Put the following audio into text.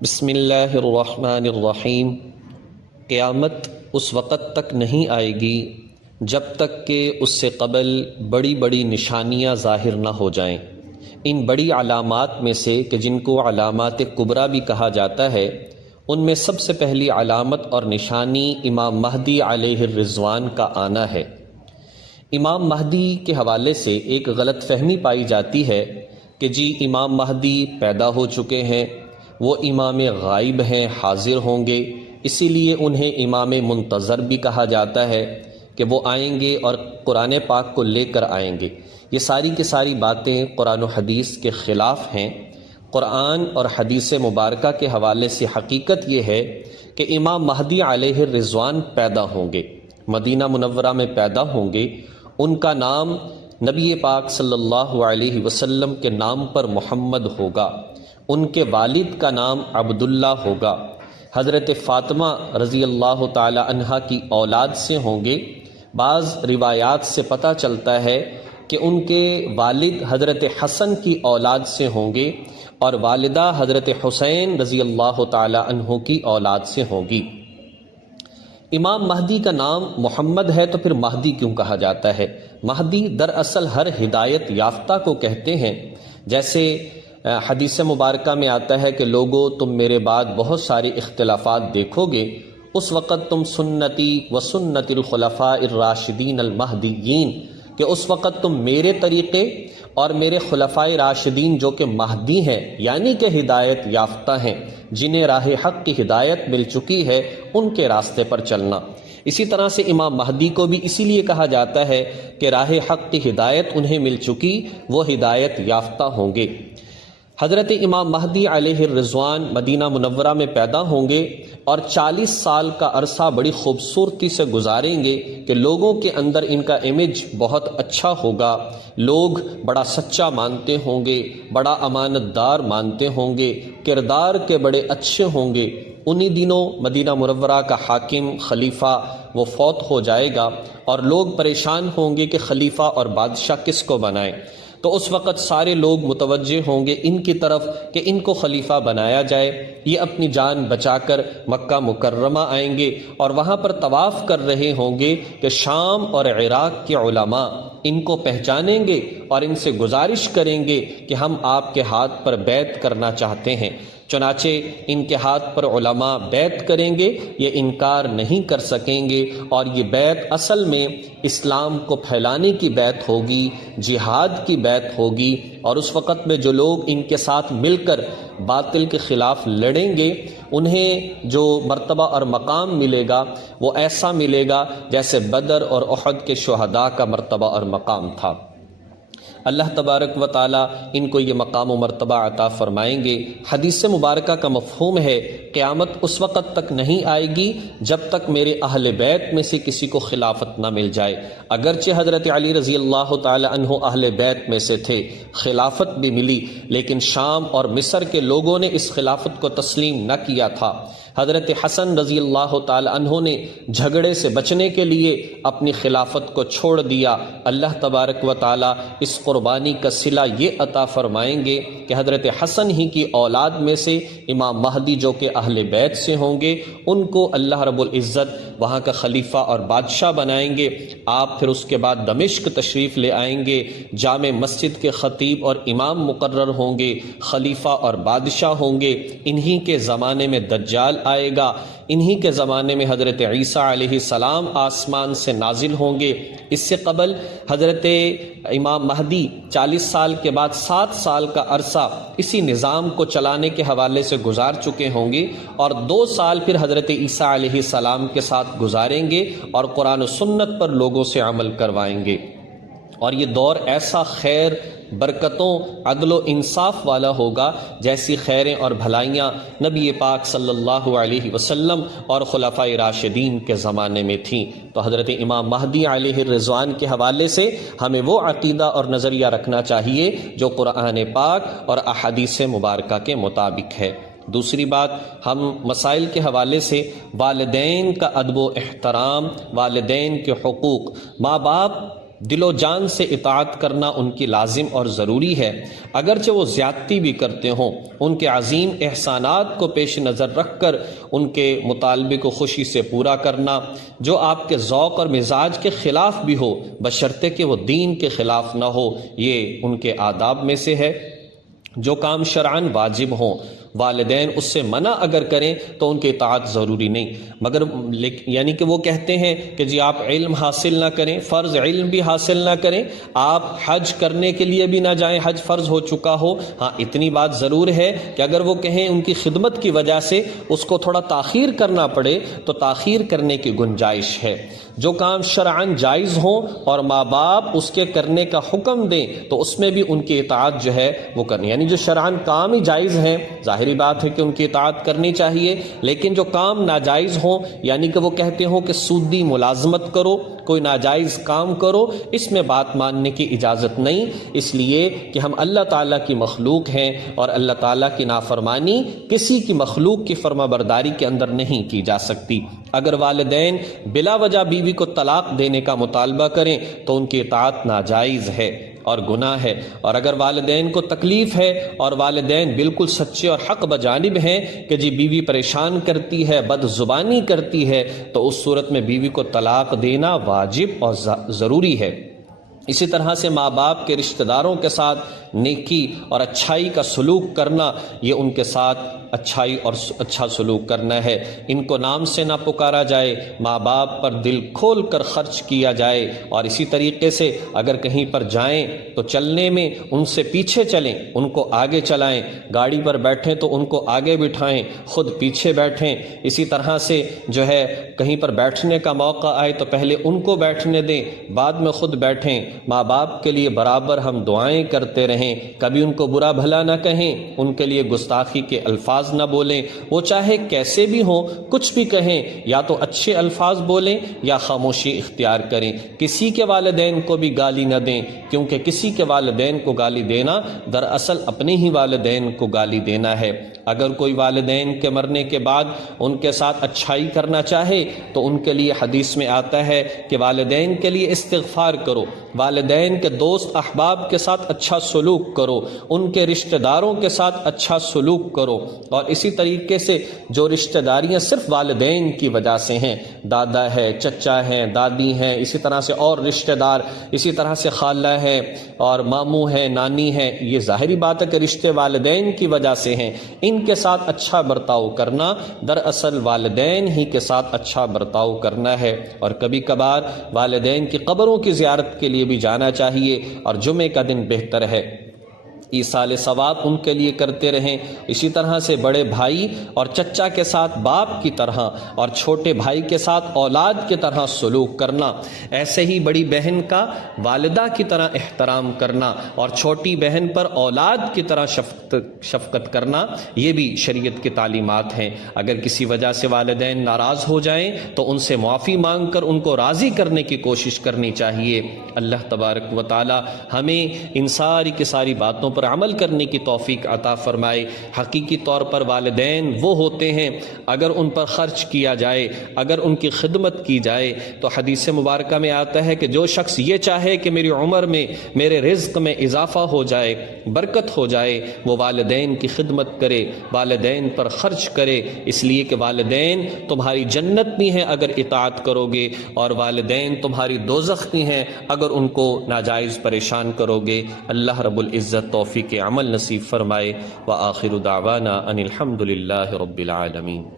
بسم اللہ الرحمن الرحیم۔ قیامت اس وقت تک نہیں آئے گی جب تک کہ اس سے قبل بڑی بڑی نشانیاں ظاہر نہ ہو جائیں۔ ان بڑی علامات میں سے کہ جن کو علامات کبریٰ بھی کہا جاتا ہے، ان میں سب سے پہلی علامت اور نشانی امام مہدی علیہ الرضوان کا آنا ہے۔ امام مہدی کے حوالے سے ایک غلط فہمی پائی جاتی ہے کہ جی امام مہدی پیدا ہو چکے ہیں، وہ امام غائب ہیں، حاضر ہوں گے، اسی لیے انہیں امام منتظر بھی کہا جاتا ہے کہ وہ آئیں گے اور قرآن پاک کو لے کر آئیں گے۔ یہ ساری کی ساری باتیں قرآن و حدیث کے خلاف ہیں۔ قرآن اور حدیث مبارکہ کے حوالے سے حقیقت یہ ہے کہ امام مہدی علیہ الرضوان پیدا ہوں گے، مدینہ منورہ میں پیدا ہوں گے۔ ان کا نام نبی پاک صلی اللہ علیہ وسلم کے نام پر محمد ہوگا، ان کے والد کا نام عبداللہ ہوگا، حضرت فاطمہ رضی اللہ تعالی عنہا کی اولاد سے ہوں گے۔ بعض روایات سے پتہ چلتا ہے کہ ان کے والد حضرت حسن کی اولاد سے ہوں گے اور والدہ حضرت حسین رضی اللہ تعالی عنہ کی اولاد سے ہوں گی۔ امام مہدی کا نام محمد ہے تو پھر مہدی کیوں کہا جاتا ہے؟ مہدی دراصل ہر ہدایت یافتہ کو کہتے ہیں۔ جیسے حدیث مبارکہ میں آتا ہے کہ لوگو تم میرے بعد بہت سارے اختلافات دیکھو گے، اس وقت تم سنتی و سنت الخلفاء الراشدین المہدیین، کہ اس وقت تم میرے طریقے اور میرے خلفاء راشدین جو کہ مہدی ہیں یعنی کہ ہدایت یافتہ ہیں، جنہیں راہ حق کی ہدایت مل چکی ہے، ان کے راستے پر چلنا۔ اسی طرح سے امام مہدی کو بھی اسی لیے کہا جاتا ہے کہ راہ حق کی ہدایت انہیں مل چکی، وہ ہدایت یافتہ ہوں گے۔ حضرت امام مہدی علیہ الرضوان مدینہ منورہ میں پیدا ہوں گے اور 40 سال کا عرصہ بڑی خوبصورتی سے گزاریں گے کہ لوگوں کے اندر ان کا امیج بہت اچھا ہوگا، لوگ بڑا سچا مانتے ہوں گے، بڑا امانت دار مانتے ہوں گے، کردار کے بڑے اچھے ہوں گے۔ انہی دنوں مدینہ منورہ کا حاکم خلیفہ وہ فوت ہو جائے گا اور لوگ پریشان ہوں گے کہ خلیفہ اور بادشاہ کس کو بنائیں۔ تو اس وقت سارے لوگ متوجہ ہوں گے ان کی طرف کہ ان کو خلیفہ بنایا جائے۔ یہ اپنی جان بچا کر مکہ مکرمہ آئیں گے اور وہاں پر طواف کر رہے ہوں گے کہ شام اور عراق کے علماء ان کو پہچانیں گے اور ان سے گزارش کریں گے کہ ہم آپ کے ہاتھ پر بیعت کرنا چاہتے ہیں۔ چنانچہ ان کے ہاتھ پر علماء بیعت کریں گے، یہ انکار نہیں کر سکیں گے، اور یہ بیعت اصل میں اسلام کو پھیلانے کی بیعت ہوگی، جہاد کی بیعت ہوگی، اور اس وقت میں جو لوگ ان کے ساتھ مل کر باطل کے خلاف لڑیں گے انہیں جو مرتبہ اور مقام ملے گا وہ ایسا ملے گا جیسے بدر اور احد کے شہداء کا مرتبہ اور مقام تھا۔ اللہ تبارک و تعالیٰ ان کو یہ مقام و مرتبہ عطا فرمائیں گے۔ حدیث مبارکہ کا مفہوم ہے قیامت اس وقت تک نہیں آئے گی جب تک میرے اہل بیت میں سے کسی کو خلافت نہ مل جائے۔ اگرچہ حضرت علی رضی اللہ تعالی عنہ اہل بیت میں سے تھے، خلافت بھی ملی، لیکن شام اور مصر کے لوگوں نے اس خلافت کو تسلیم نہ کیا تھا۔ حضرت حسن رضی اللہ تعالی عنہ نے جھگڑے سے بچنے کے لیے اپنی خلافت کو چھوڑ دیا۔ اللہ تبارک و تعالی اس قربانی کا صلہ یہ عطا فرمائیں گے کہ حضرت حسن ہی کی اولاد میں سے امام مہدی جو کہ اہل بیت سے ہوں گے ان کو اللہ رب العزت وہاں کا خلیفہ اور بادشاہ بنائیں گے۔ آپ پھر اس کے بعد دمشق تشریف لے آئیں گے، جامع مسجد کے خطیب اور امام مقرر ہوں گے، خلیفہ اور بادشاہ ہوں گے۔ انہی کے زمانے میں دجال آئے گا، انہی کے زمانے میں حضرت عیسیٰ علیہ السلام آسمان سے نازل ہوں گے۔ اس سے قبل حضرت امام مہدی 40 سال کے بعد 7 سال کا عرصہ اسی نظام کو چلانے کے حوالے سے گزار چکے ہوں گے، اور 2 سال پھر حضرت عیسیٰ علیہ السلام کے ساتھ گزاریں گے اور قرآن و سنت پر لوگوں سے عمل کروائیں گے۔ اور یہ دور ایسا خیر، برکتوں، عدل و انصاف والا ہوگا جیسی خیریں اور بھلائیاں نبی پاک صلی اللہ علیہ وسلم اور خلفائے راشدین کے زمانے میں تھیں۔ تو حضرت امام مہدی علیہ الرضوان کے حوالے سے ہمیں وہ عقیدہ اور نظریہ رکھنا چاہیے جو قرآن پاک اور احادیث مبارکہ کے مطابق ہے۔ دوسری بات، ہم مسائل کے حوالے سے والدین کا ادب و احترام، والدین کے حقوق، ماں باپ دل و جان سے اطاعت کرنا ان کی لازم اور ضروری ہے، اگرچہ وہ زیادتی بھی کرتے ہوں۔ ان کے عظیم احسانات کو پیش نظر رکھ کر ان کے مطالبے کو خوشی سے پورا کرنا، جو آپ کے ذوق اور مزاج کے خلاف بھی ہو، بشرطے کہ وہ دین کے خلاف نہ ہو، یہ ان کے آداب میں سے ہے۔ جو کام شرعاً واجب ہوں، والدین اس سے منع اگر کریں تو ان کی اطاعت ضروری نہیں، مگر یعنی کہ وہ کہتے ہیں کہ جی آپ علم حاصل نہ کریں، فرض علم بھی حاصل نہ کریں، آپ حج کرنے کے لیے بھی نہ جائیں، حج فرض ہو چکا ہو، ہاں اتنی بات ضرور ہے کہ اگر وہ کہیں ان کی خدمت کی وجہ سے اس کو تھوڑا تاخیر کرنا پڑے تو تاخیر کرنے کی گنجائش ہے۔ جو کام شرعاً جائز ہوں اور ماں باپ اس کے کرنے کا حکم دیں تو اس میں بھی ان کی اطاعت جو ہے وہ کرنی، یعنی جو شرعاً کام ہی جائز ہیں ظاہری بات ہے کہ ان کی اطاعت کرنی چاہیے، لیکن جو کام ناجائز ہوں، یعنی کہ وہ کہتے ہوں کہ سودی ملازمت کرو، کوئی ناجائز کام کرو، اس میں بات ماننے کی اجازت نہیں، اس لیے کہ ہم اللہ تعالیٰ کی مخلوق ہیں اور اللہ تعالیٰ کی نافرمانی کسی کی مخلوق کی فرما برداری کے اندر نہیں کی جا سکتی۔ اگر والدین بلا وجہ بیوی کو طلاق دینے کا مطالبہ کریں تو ان کی اطاعت ناجائز ہے اور گناہ ہے، اور اگر والدین کو تکلیف ہے اور والدین بالکل سچے اور حق بجانب ہیں کہ جی بیوی پریشان کرتی ہے، بد زبانی کرتی ہے، تو اس صورت میں بیوی کو طلاق دینا واجب اور ضروری ہے۔ اسی طرح سے ماں باپ کے رشتہ داروں کے ساتھ نیکی اور اچھائی کا سلوک کرنا، یہ ان کے ساتھ اچھائی اور اچھا سلوک کرنا ہے۔ ان کو نام سے نہ پکارا جائے، ماں باپ پر دل کھول کر خرچ کیا جائے، اور اسی طریقے سے اگر کہیں پر جائیں تو چلنے میں ان سے پیچھے چلیں، ان کو آگے چلائیں، گاڑی پر بیٹھیں تو ان کو آگے بٹھائیں، خود پیچھے بیٹھیں۔ اسی طرح سے جو ہے کہیں پر بیٹھنے کا موقع آئے تو پہلے ان کو بیٹھنے دیں، بعد میں خود بیٹھیں۔ ماں باپ کے لیے برابر ہم دعائیں کرتے رہیں، کبھی ان کو برا بھلا نہ کہیں، ان کے لیے گستاخی کے الفاظ نہ بولیں، وہ چاہے کیسے بھی ہوں، کچھ بھی کہیں، یا تو اچھے الفاظ بولیں یا خاموشی اختیار کریں۔ کسی کے والدین کو بھی گالی نہ دیں، کیونکہ کسی کے والدین کو گالی دینا دراصل اپنے ہی والدین کو گالی دینا ہے۔ اگر کوئی والدین کے مرنے کے بعد ان کے ساتھ اچھائی کرنا چاہے تو ان کے لیے حدیث میں آتا ہے کہ والدین کے لیے استغفار کرو، والدین کے دوست احباب کے ساتھ اچھا سلوک کرو، ان کے رشتہ داروں کے ساتھ اچھا سلوک کرو، اور اسی طریقے سے جو رشتہ داریاں صرف والدین کی وجہ سے ہیں، دادا ہے، چچا ہیں، دادی ہیں، اسی طرح سے اور رشتہ دار، اسی طرح سے خالہ ہے اور ماموں ہے، نانی ہے، یہ ظاہری بات ہے کہ رشتے والدین کی وجہ سے ہیں، ان کے ساتھ اچھا برتاؤ کرنا دراصل والدین ہی کے ساتھ اچھا برتاؤ کرنا ہے۔ اور کبھی کبھار والدین کی قبروں کی زیارت کے لیے بھی جانا چاہیے، اور جمعے کا دن بہتر ہے، ایصال ثواب ان کے لیے کرتے رہیں۔ اسی طرح سے بڑے بھائی اور چچا کے ساتھ باپ کی طرح اور چھوٹے بھائی کے ساتھ اولاد کی طرح سلوک کرنا، ایسے ہی بڑی بہن کا والدہ کی طرح احترام کرنا اور چھوٹی بہن پر اولاد کی طرح شفقت کرنا، یہ بھی شریعت کی تعلیمات ہیں۔ اگر کسی وجہ سے والدین ناراض ہو جائیں تو ان سے معافی مانگ کر ان کو راضی کرنے کی کوشش کرنی چاہیے۔ اللہ تبارک و تعالی ہمیں ان ساری کی ساری باتوں پر عمل کرنے کی توفیق عطا فرمائے۔ حقیقی طور پر والدین وہ ہوتے ہیں اگر ان پر خرچ کیا جائے، اگر ان کی خدمت کی جائے، تو حدیث مبارکہ میں آتا ہے کہ جو شخص یہ چاہے کہ میری عمر میں، میرے رزق میں اضافہ ہو جائے، برکت ہو جائے، وہ والدین کی خدمت کرے، والدین پر خرچ کرے، اس لیے کہ والدین تمہاری جنت بھی ہیں اگر اطاعت کرو گے، اور والدین تمہاری دوزخ بھی ہیں اگر ان کو ناجائز پریشان کرو گے۔ اللہ رب العزت توفیق عمل نصیب فرمائے۔ وآخر دعوانا ان الحمد للہ رب العالمین۔